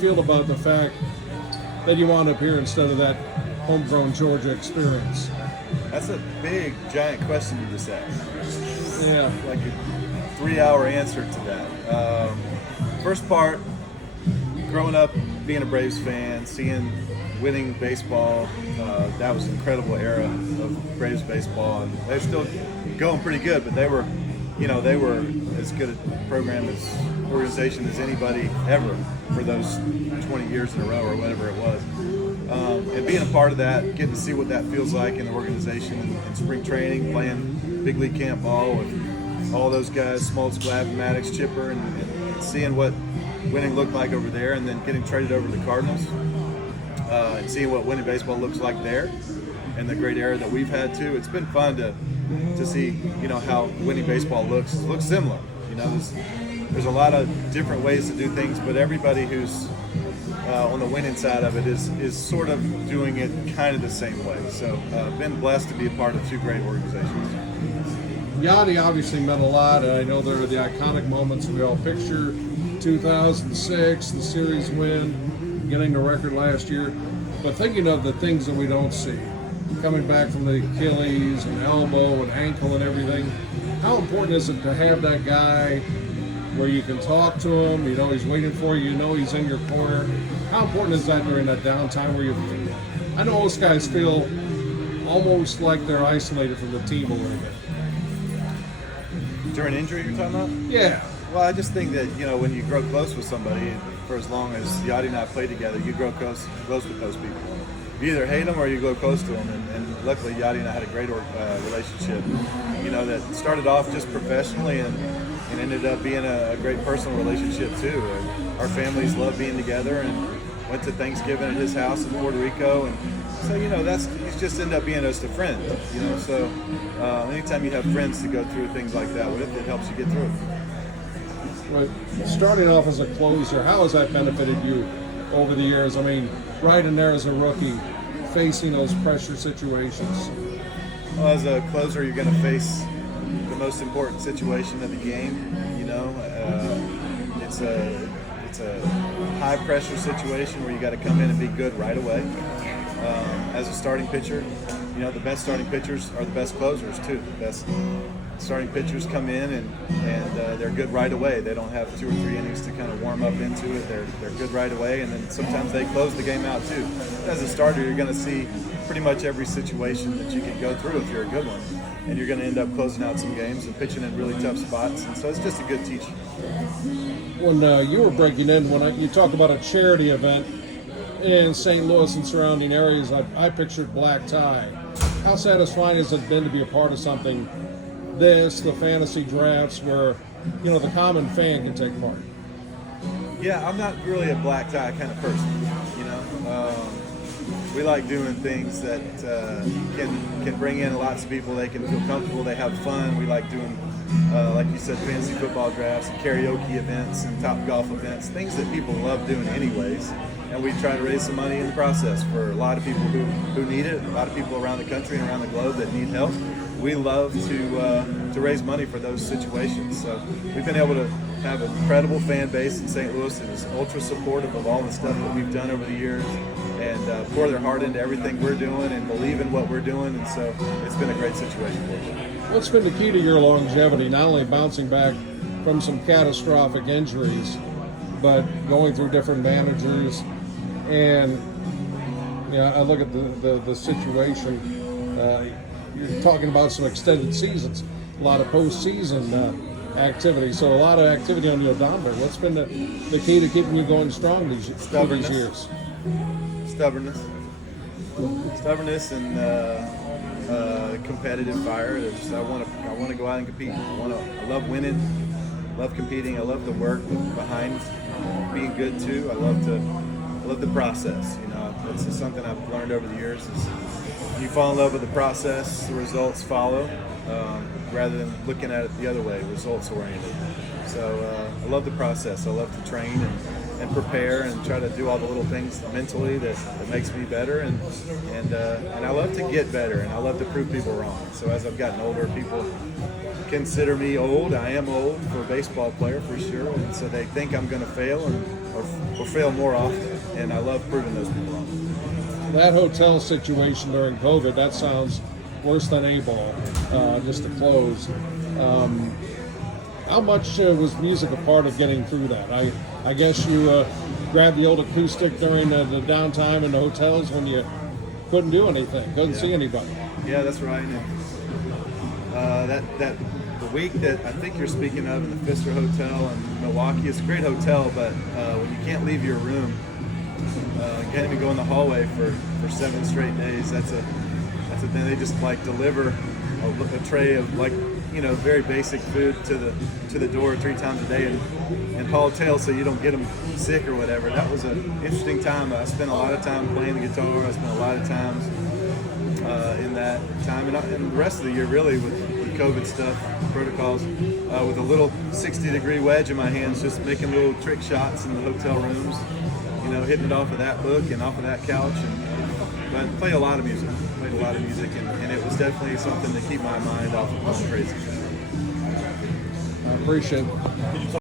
Feel about the fact that you wound up here instead of that homegrown Georgia experience? That's a big, giant question to just ask. Yeah. Like a 3-hour answer to that. First part, growing up, being a Braves fan, seeing winning baseball, that was an incredible era of Braves baseball, and they're still going pretty good. But they were as good a program as organization as anybody ever for those 20 years in a row or whatever it was. And being a part of that, getting to see what that feels like in the organization in spring training, playing big league camp ball with all those guys, Smoltz, Glavine, Maddox, Chipper, and seeing what winning looked like over there, and then getting traded over to the Cardinals and seeing what winning baseball looks like there and the great era that we've had too. It's been fun to see, how winning baseball looks similar. There's a lot of different ways to do things, but everybody who's on the winning side of it is sort of doing it kind of the same way. So been blessed to be a part of two great organizations. Yadi obviously meant a lot, and I know there are the iconic moments we all picture. 2006, the series win, getting the record last year. But thinking of the things that we don't see, coming back from the Achilles and elbow and ankle and everything, how important is it to have that guy where you can talk to him, he's waiting for you, he's in your corner? How important is that during that downtime where I know most guys feel almost like they're isolated from the team a little bit. During injury you're talking about? Yeah. Well, I just think that, when you grow close with somebody, for as long as Yadi and I played together, you grow close with those people. You either hate them or you go close to them, and luckily Yadi and I had a great relationship, that started off just professionally and ended up being a great personal relationship too. Our families love being together and went to Thanksgiving at his house in Puerto Rico, and so he's just ended up being just a friend. So anytime you have friends to go through things like that with, it helps you get through it. Right. Starting off as a closer, how has that benefited you over the years? I mean, right in there as a rookie, facing those pressure situations. Well, as a closer, you're going to face the most important situation of the game. It's a high pressure situation where you got to come in and be good right away. As a starting pitcher, the best starting pitchers are the best closers too. The best starting pitchers come in and they're good right away. They don't have 2 or 3 innings to kind of warm up into it. They're good right away, and then sometimes they close the game out too. As a starter, you're going to see pretty much every situation that you can go through if you're a good one, and you're going to end up closing out some games and pitching in really tough spots. And so it's just a good teaching. When you were breaking in, you talk about a charity event in St. Louis and surrounding areas, I pictured black tie. How satisfying has it been to be a part of something the fantasy drafts where the common fan can take part? Yeah, I'm not really a black tie kind of person. We like doing things that can bring in lots of people. They can feel comfortable, they have fun. We like doing, like you said, fantasy football drafts, and karaoke events, and top golf events, things that people love doing anyways. And we try to raise some money in the process for a lot of people who need it, a lot of people around the country and around the globe that need help. We love to raise money for those situations. So we've been able to have an incredible fan base in St. Louis that is ultra supportive of all the stuff that we've done over the years, and pour their heart into everything we're doing and believe in what we're doing. And so it's been a great situation for us. What's been the key to your longevity, not only bouncing back from some catastrophic injuries, but going through different managers? And I look at the situation. You're talking about some extended seasons, a lot of postseason activity. So a lot of activity on the odometer. What's been the key to keeping you going strong these years? Stubbornness and competitive fire. I want to go out and compete. I love winning, love competing. I love the work behind being good too. I love the process. It's just something I've learned over the years. Is you fall in love with the process, the results follow, rather than looking at it the other way, results oriented. So I love the process. I love to train and prepare and try to do all the little things mentally that makes me better, and I love to get better, and I love to prove people wrong. So as I've gotten older, people consider me old. I am old for a baseball player for sure, and so they think I'm going to fail or fail more often. And I love proving those people wrong. That hotel situation during COVID, that sounds worse than A-ball. Just to close, how much was music a part of getting through that? I guess you grabbed the old acoustic during the downtime in the hotels when you couldn't do anything, couldn't see anybody. Yeah, that's right. And that the week that I think you're speaking of in the Pfister Hotel in Milwaukee, it's a great hotel, but when you can't leave your room, can't even go in the hallway for 7 straight days. That's a thing. They just like deliver a tray of very basic food to the door 3 times a day and haul tail so you don't get them sick or whatever. That was an interesting time. I spent a lot of time playing the guitar. I spent a lot of times in that time, and the rest of the year really with COVID stuff, protocols, with a little 60-degree wedge in my hands, just making little trick shots in the hotel rooms, hitting it off of that book and off of that couch. But I played a lot of music, and it was definitely something to keep my mind off of going crazy. I appreciate it.